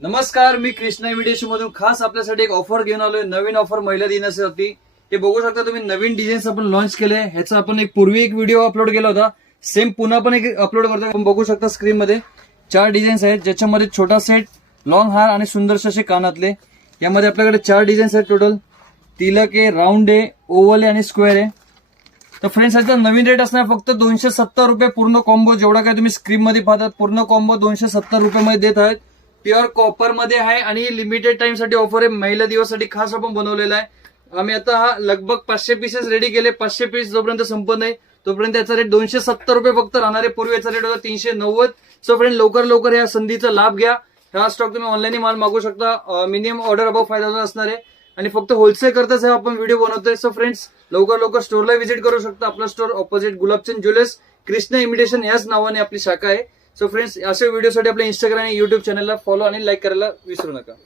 नमस्कार, मी कृष्णा इमिटेशन मधून खास आपल्यासाठी एक ऑफर घेऊन आलोय. नवीन ऑफर महिला दिनासाठी. हे बघू शकता तुम्ही, नवीन डिझाईन्स आपण लॉन्च केले. ह्याचा आपण एक पूर्वी एक व्हिडिओ अपलोड केला होता. सेम पुन्हा पण एक अपलोड करतो. आपण बघू शकता स्क्रीन मध्ये 4 डिझाईन्स आहेत, ज्याच्यामध्ये छोटा सेट, लॉंग हार आणि सुंदरसे असे कानातले. यामध्ये आपल्याकडे 4 डिझाईन्स आहेत टोटल. तिलक आहे, राऊंड आहे, ओव्हल आहे आणि स्क्वेअर आहे. तर फ्रेंड्स, ह्याचा नवीन रेट असणार फक्त 270 रुपये पूर्ण कॉम्बो. जेवढा काय तुम्ही स्क्रीन मध्ये पाहतात पूर्ण कॉम्बो 270 रुपयामध्ये देत आहेत. प्युअर कॉपर मध्ये आहे आणि लिमिटेड टाइम साठी ऑफर आहे. महिला दिवसासाठी खास आपण बनवलेला आहे. आम्ही आता हा लगभग 500 पीसेस रेडी केले. 500 पीस जोपर्यंत संपत नाही तोपर्यंत याचा रेट 270 रुपये फक्त राहणार आहे. पूर्वी याचा रेट होता 390. सो फ्रेंड, लवकर या संधीचा लाभ घ्या. हा स्टॉक तुम्ही ऑनलाईन माल मागू शकता. मिनिमम ऑर्डर अबाव 5000 असणार आहे आणि फक्त होलसेल करताच आपण व्हिडिओ बनवतोय. सो फ्रेंड्स, लवकर स्टोरला व्हिजिट करू शकता. आपला store opposite Gulabchand jewellers, Krishna imitation याच नावाने आपली शाखा आहे. सो फ्रेंड्स, अशा व्हिडिओसाठी आपल्या इंस्टाग्राम आणि युट्यूब चॅनलला फॉलो आणि लाईक करायला विसरू नका.